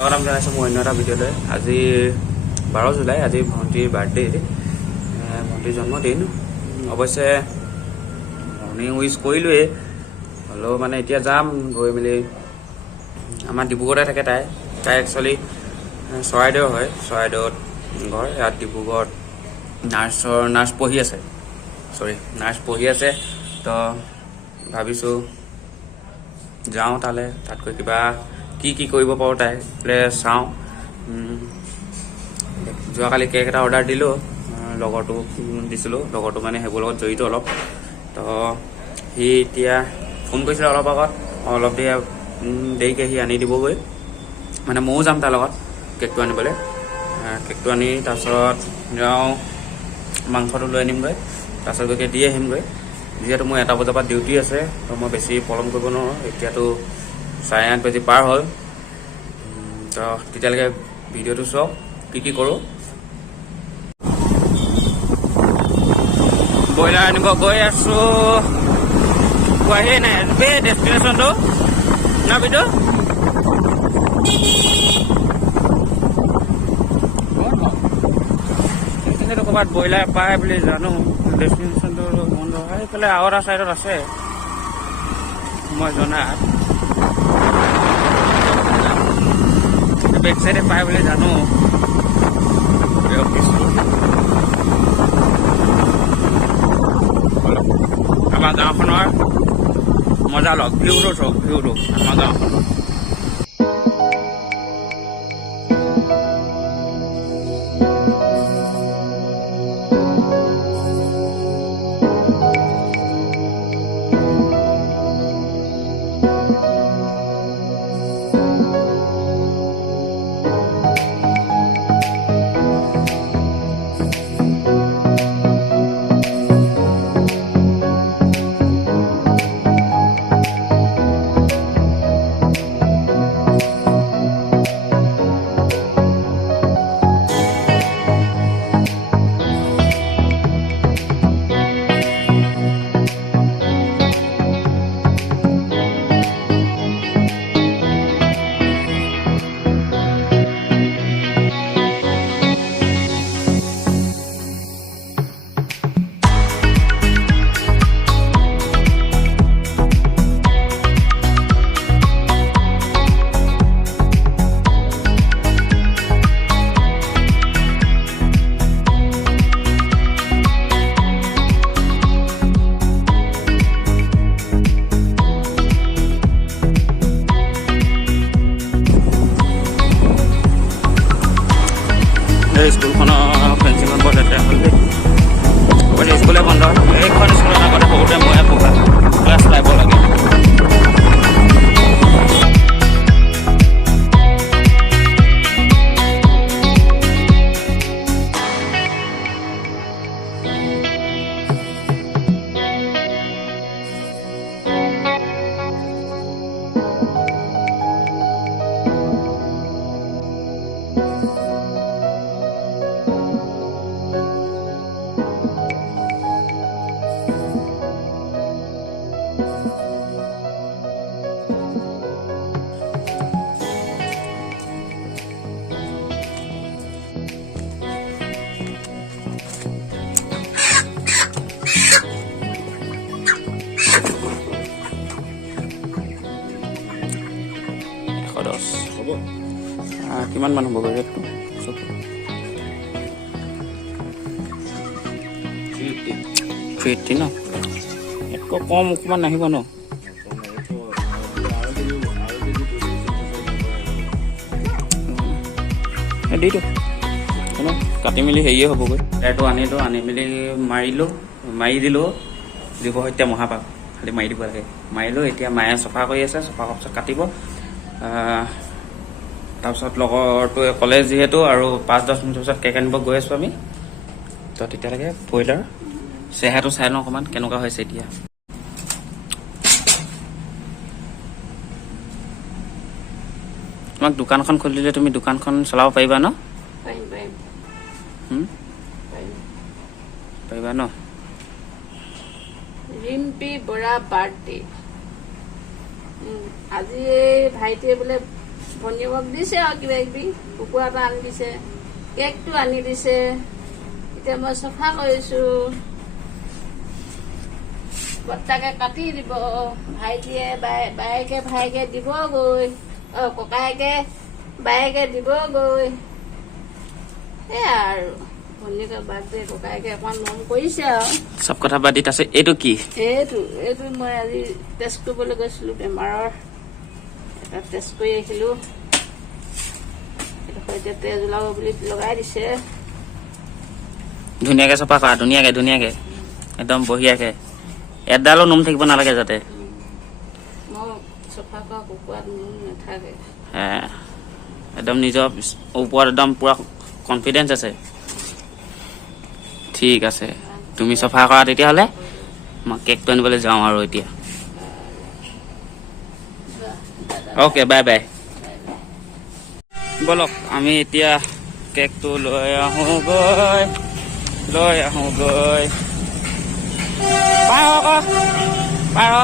স্বাগতম জনাইছোঁ মোৰ অন্য এটা ভিডিঅ'লৈ। আজি 12 জুলাই, আজি ভণ্টিৰ বাৰ্থডে, ভণ্টিৰ জন্মদিন। অৱশ্যে মৰ্ণিং উইচ কৰিলোৱেই, হ'লেও মানে এতিয়া যাম গৈ মেলি। আমাৰ ডিব্ৰুগড়তে থাকে তাই একচুৱেলি চৰাইদেউ হয়, চৰাইদেউত ঘৰ। ইয়াত ডিব্ৰুগড়ত নাৰ্ছ পঢ়ি আছে। তো ভাবিছোঁ যাওঁ তালৈ, তাতকৈ কিবা কি কৰিব পাৰোঁ তাই চাওঁ। যোৱাকালি কেক এটা অৰ্ডাৰ দিলোঁ, লগৰটোক দিছিলোঁ। লগৰটো মানে সেইবোৰ লগত জড়িত অলপ। তো সি এতিয়া ফোন কৰিছিলে অলপ আগত, অলপ দেৰিকৈ সি আনি দিবগৈ। মানে ময়ো যাম তাৰ লগত কেকটো আনিবলৈ। কেকটো আনি তাৰপিছত যাওঁ মাংসটো লৈ আনিমগৈ, তাৰপিছত গৈ দি আহিমগৈ। যিহেতু মোৰ 1 বজাৰ পৰা ডিউটি আছে, তো মই বেছি পলম কৰিব নোৱাৰোঁ। এতিয়াতো 8:30 বাজি পাৰ হ'ল। তো তেতিয়ালৈকে ভিডিঅ'টো চাওক কি কৰোঁ। ব্ৰইলাৰ আনিব গৈ আছোঁ, পোৱাহিয়ে নাই ডেষ্টিনেশ্যনটো না ভিডিঅ'। এইখিনিতো ক'ৰবাত ব্ৰইলাৰ পায় বুলি জানো, ডেষ্টিনেশ্যনটো বন্ধ হয়। এইফালে আৰু এটা ছাইডত আছে মই জনাত, বেক চাইডে পায় বুলি জানো। আমাৰ গাঁওখনৰ মজা লওক, ভিউটো চাওক, ভিউটো আমাৰ গাঁওখনৰ। স্কুলখনৰ ফেঞ্চিঙত বৰ লেতেৰা হ'ল দেই। স্কুলে বন্ধ। এইখন স্কুলত আগতে সৰুতে মই পঢ়া ক্লাছ 5 লাগে। কিমান মান হ'ব ৰেটটো? 380 ন? একো কম অকণমান নাহিব ন? দিটো কাটি মেলি হেৰিয়ে হ'বগৈ। এইটো আনিলোঁ, আনি মেলি মাৰি দিলোঁ। জীৱ হত্যা মহাপাপ, খালি মাৰি দিব লাগে। মাৰিলোঁ। এতিয়া মায়ে চফা কৰি আছে, চফা কৰাৰ পিছত কাটিব। তাৰপিছত লগৰটোৱে ক'লে যিহেতু, আৰু 5-10 মিনিটৰ পিছত কেক আনিব গৈ আছোঁ আমি। তো তেতিয়ালৈকে ব্ৰইলাৰ চেহেৰাটো চাই লওঁ অকণমান কেনেকুৱা হৈছে এতিয়া। তোমাক দোকানখন খুলি দিলে তুমি দোকানখন চলাব পাৰিবা ন? পাৰিবা ন? ৰিম্পী বৰা বাৰ্থডে। আজি ভাইটিয়ে বোলে ভনীয়েকক দিছে আৰু কিবা কিবি কুকুৰা এটা আনি দিছে, কেকটো আনি দিছে। এতিয়া মই চফা কৰিছো, বৰ্তাকে কাটি দিব, ভাইটিয়ে বায়েকে ভাইকে দিবগৈ, ককায়েকে বায়েকে দিবগৈ। সেয়া আৰু ভনীয়েকৰ বাৰ্থডে ককায়েকে অকমান মৰম কৰিছে আৰু চব কথা পাতি আছে। এইটো কি? এইটো মই আজি টেষ্ট কৰিবলৈ গৈছিলো, বেমাৰৰ এটা টেষ্ট কৰি আহিলো। এতিয়া তেজ ওলাব বুলি লগাই দিছে। ধুনীয়াকে চফা কৰা, ধুনীয়াকে একদম বঢ়িয়াকে, এডালো নোম থাকিব নালাগে যাতে। মই চফা কৰা কুকুৰাত নোম নাথাকে। একদম নিজৰ ওপৰত একদম পুৰা কনফিডেন্স আছে। ঠিক আছে, তুমি চফা কৰা তেতিয়াহ'লে। মই কেকটো আনিবলৈ যাওঁ আৰু এতিয়া। Okay, bye bye. বলক আমি এতিয়া কেকটো লৈ আহোঁগৈ। পাৰ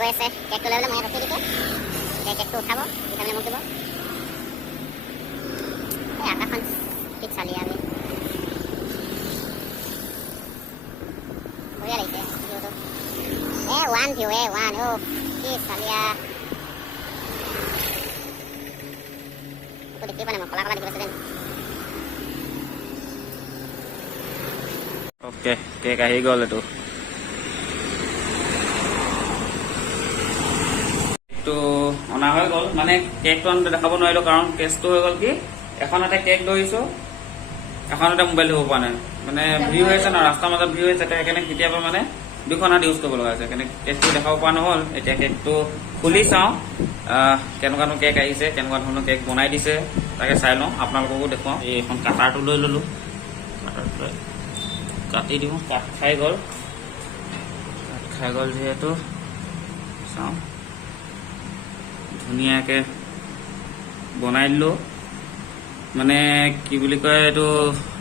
গৈ আছে কেকটো লৈ মই ৰখি দিছে, কেকটো উঠাব, উঠাবলৈ মোক দিব। এই আকাশখন ঠিক চালি আমি বঢ়িয়া লাগিছে ভিউটো। One view one. কি চালিয়া দেখি পোৱা নাই মই, কলা দেখি পাইছোঁ যেন। অ'কে, কেক আহি গ'ল। এইটো অনা হৈ গ'ল, মানে কেকটো আনোতে দেখাব নোৱাৰিলো কাৰণ কেছটো হৈ গ'ল কি, এখনতে কেক ধৰিছো, এখনতে মোবাইল ধৰিব পৰা নাই। মানে ভিৰ হৈ আছে ন, ৰাস্তাৰ মাজত ভিৰ হৈছে, সেইকাৰণে কেতিয়াবা মানে দুখন হাত ইউজ কৰিব লগা হৈছে। সেইকাৰণে কেকটো দেখাব পৰা নহ'ল। এতিয়া কেকটো খুলি চাওঁ কেনেকুৱানো কেক আহিছে, কেনেকুৱা ধৰণৰ কেক বনাই দিছে তাকে চাই লওঁ, আপোনালোককো দেখুৱাওঁ। এইখন কাটাৰটো লৈ ল'লোঁ, কাটাৰটো লৈ কাটি দিওঁ। কাট খাই গ'ল যিহেতু চাওঁ, ধুনীয়াকে বনাই দিলোঁ। মানে কি বুলি কয়, এইটো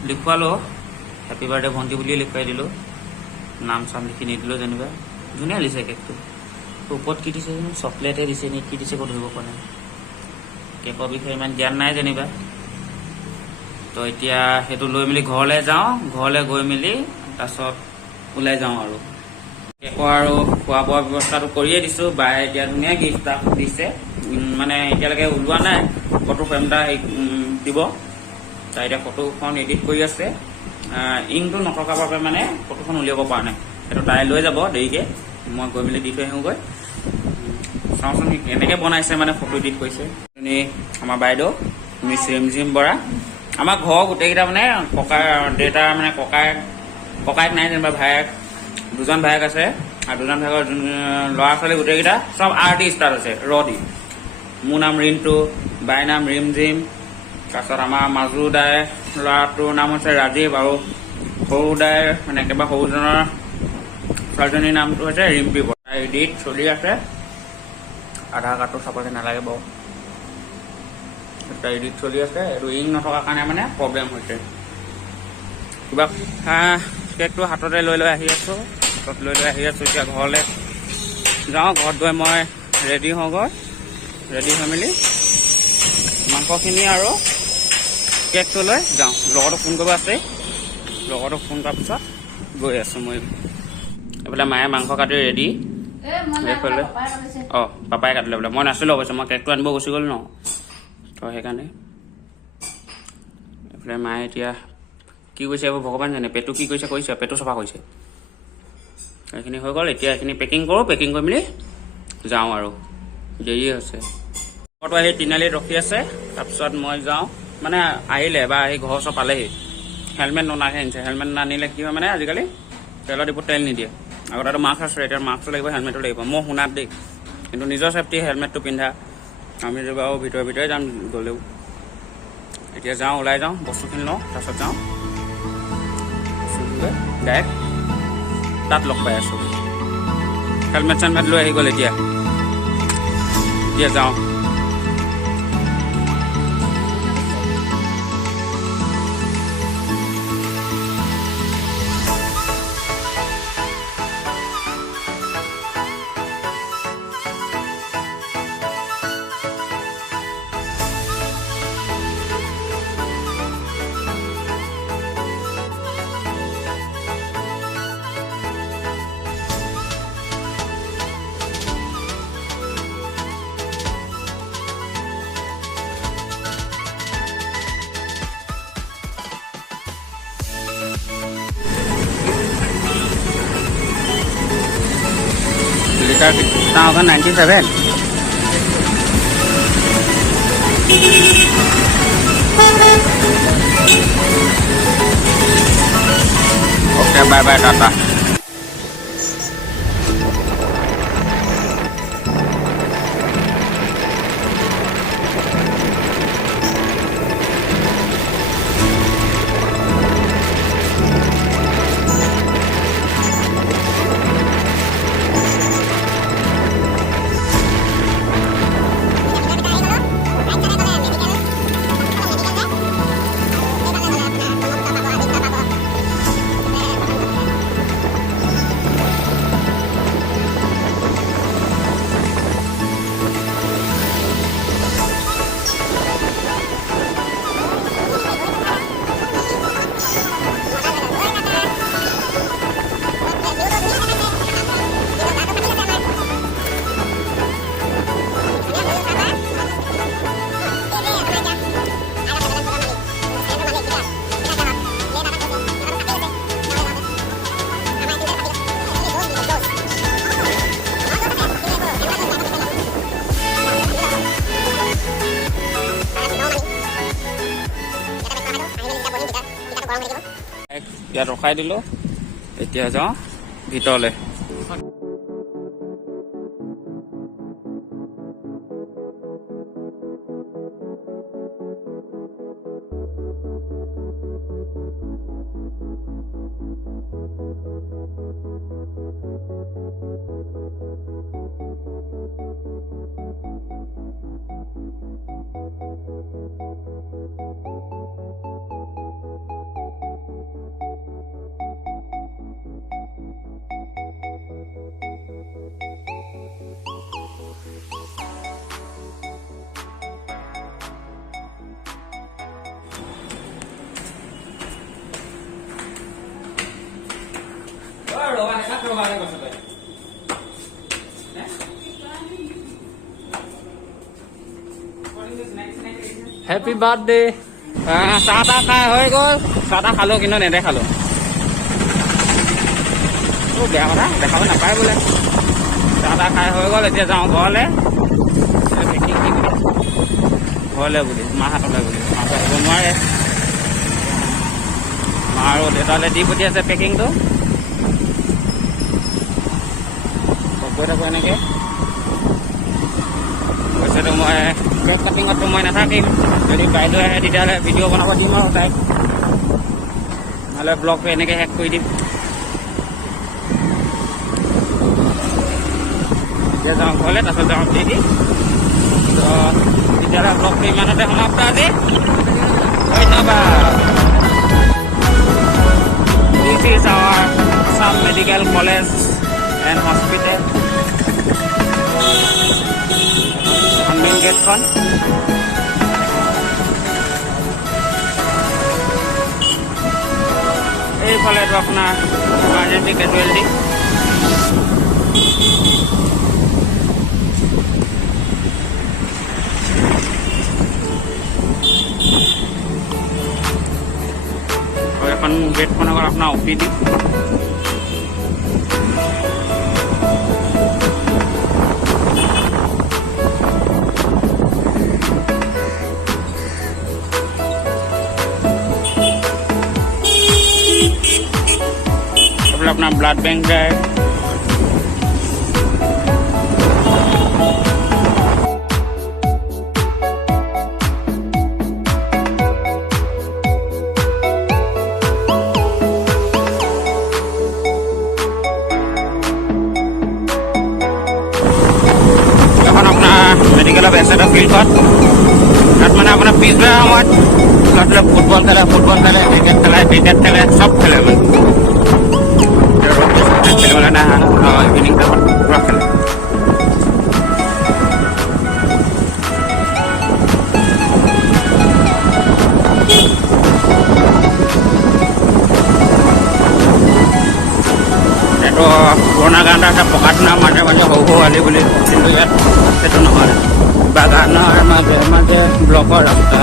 লিখুৱালোঁ হেপী বাৰ্থডে ভণ্টি বুলিয়ে লিখুৱাই দিলোঁ, নাম চাম লিখি নিদিলোঁ যেনিবা। ধুনীয়া দিছে কেকটো। ওপৰত কি দিছে জানো, চকলেটে দিছে নে কি দিছে, ক'ত ধৰিব পৰা নাই। কেকৰ বিষয়ে ইমান জ্ঞান নাই যেনিবা। তো এতিয়া সেইটো লৈ মেলি ঘৰলৈ যাওঁ, ঘৰলৈ গৈ মেলি তাৰপিছত ওলাই যাওঁ আৰু। কেকৰ আৰু খোৱা বোৱা ব্যৱস্থাটো কৰিয়ে দিছোঁ। বায়ে এতিয়া ধুনীয়া গিফ্ট এটা দিছে, মানে এতিয়ালৈকে ওলোৱা নাই। ফটো ফ্ৰেম এটা দিব, তাই এতিয়া ফটোখন এডিট কৰি আছে। ইংটো নথকাৰ বাবে মানে ফটোখন উলিয়াব পৰা নাই। সেইটো তাই লৈ যাব দেৰিকৈ, মই গৈ মেলি দি থৈ আহোঁগৈ। চাওঁচোন কেনেকৈ বনাইছে, মানে ফটো এডিট কৰিছে। আমাৰ বাইদেউ মিছ ৰিমঝিম বৰা। আমাৰ ঘৰৰ গোটেইকেইটা মানে দেউতাৰ মানে ককায়েক নাই যেনিবা, ভায়েক দুজন ভায়েক আছে, আৰু দুজন ভায়েকৰ ল'ৰা ছোৱালী গোটেইকেইটা চব আৰ্টিষ্ট তাত আছে দি। মোৰ নাম ৰিণ্টু, বাই নাম ৰিমঝিম, তাৰপিছত আমাৰ মাজু দাই ল'ৰাটোৰ নাম হৈছে ৰাজীৱ, আৰু সৰু দাই মানে একেবাৰে সৰুজনৰ ছোৱালীজনীৰ নামটো হৈছে ৰিম্পী বৰা। এডিট চলি আছে, আধাৰ কাৰ্ডটো চাবলৈ নালাগে বাৰু, এটা এডিট চলি আছে। এইটো ইং নথকাৰ কাৰণে মানে প্ৰব্লেম হৈছে কিবা। কেকটো হাততে লৈ আহি আছোঁ, এতিয়া ঘৰলৈ যাওঁ। ঘৰত গৈ মই ৰেডি হওঁগৈ, ৰেডি হৈ মেলি মাংসখিনি আৰু কেকটো লৈ যাওঁ। লগতো ফোন কৰিব আছে, লগতো ফোন কৰাৰ পিছত গৈ আছোঁ মই। এইফালে মায়ে মাংস কাটি ৰেডি। পাপাই কাটিলে বোলে, মই নাছিলোঁ অৱশ্যে, মই কেকটো আনিব গুচি গ'লো ন, তো সেইকাৰণে। এইফালে মায়ে এতিয়া কি কৰিছে এইবোৰ ভগৱান জানে, পেটটো কি কৰিছে, পেটটো চফা কৰিছে। এইখিনি হৈ গ'ল, এতিয়া এইখিনি পেকিং কৰোঁ, পেকিং কৰি মেলি যাওঁ আৰু, দেৰি হৈছে। ঘৰটো আহি তিনিআলিত ৰখি আছে, তাৰপিছত মই যাওঁ, মানে আহিলে বা আহি ঘৰ ওচৰ পালেহি। হেলমেট ননাকে আনিছে। হেলমেট নানিলে কি হয় মানে আজিকালি তেলৰ ডিপুত তেল নিদিয়ে। আগতে মাস্ক আছে, এতিয়া মাস্কটো লাগিব, হেলমেটো লাগিব। মই শুনাত দেই, কিন্তু নিজৰ চেফটি হেলমেটটো পিন্ধা। আমি যে বাৰু ভিতৰে যাম গ'লেও। এতিয়া যাওঁ, ওলাই যাওঁ, বস্তুখিনি লওঁ, তাৰপিছত যাওঁ ডাইৰেক্ট তাত লগ পাই আছোঁ। হেলমেট চেলমেট লৈ আহি গ'ল। এতিয়া যাওঁ। लिटर कितना होगा? 97। Okay, bye bye, ta-ta. ইয়াত ৰখাই দিলোঁ। এতিয়া যাওঁ ভিতৰলৈ। Happy birthday. চাহ তাহ খাই হৈ গ'ল। চাহ তাহ খালোঁ, কিন্তু নেদেখালোঁ। বেয়া কথা, দেখাব নাপায় বোলে। চাহ তাহ খাই হৈ গ'ল। এতিয়া যাওঁ ঘৰলৈ। ঘৰলৈ বুলি, মাহঁতলৈ বুলি। মাহঁতে আহিব নোৱাৰে। মা আৰু দেউতালৈ দি পঠিয়াইছে পেকিংটো। গৈ থাকোঁ এনেকৈ। পইচাটো মই কেক কাটিঙতটো মই নাথাকিম। যদি বাইদেউ আহে তেতিয়াহ'লে ভিডিঅ' বনাব দিম আৰু তাইক, নহ'লে ব্লগটো এনেকৈ শেষ কৰি দিম। এতিয়া যাওঁ ঘৰলৈ, তাৰপিছত যাওঁ দি তো তেতিয়াহ'লে ব্লগটো ইমানতে সমাপ্ত আজি। ধন্যবাদ। This is our Assam Medical College and Hospital. Main গেটখন। এইফালেতো আপোনাৰ ইমাৰ্জেঞ্চি কেজুৱেলিটি। আৰু এখন গেটখন আগত আপোনাৰ OPD। अपना ब्लड बैंक है। अपना मेडिकल एसेट फील्ड তাত মানে আপোনাৰ পিছবেলা সময়ত ল'ৰা ফুটবল খেলে ক্ৰিকেট খেলে চব খেলে মানে খেলিবলৈ নাই ইভিনিং টাইমত পুৰা খেলে। এইটো পুৰণা গান এটা পকাত নাম মাজে মাজে সৰু আলি বুলি, কিন্তু ইয়াত সেইটো নহয়, বাগানৰ মাজে মাজে ব্লকৰ ৰাস্তা।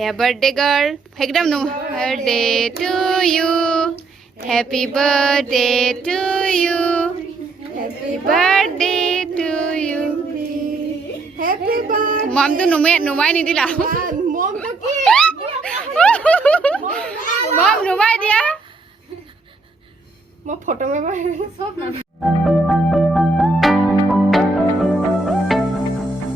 Yeah, birthday girl. Ekdam no. Birthday to you. Happy birthday to you. Happy birthday to you. Happy birthday. Mom to numai ni dila. Mom to ki? Mom numai dia. Mom photo mein ba sab na.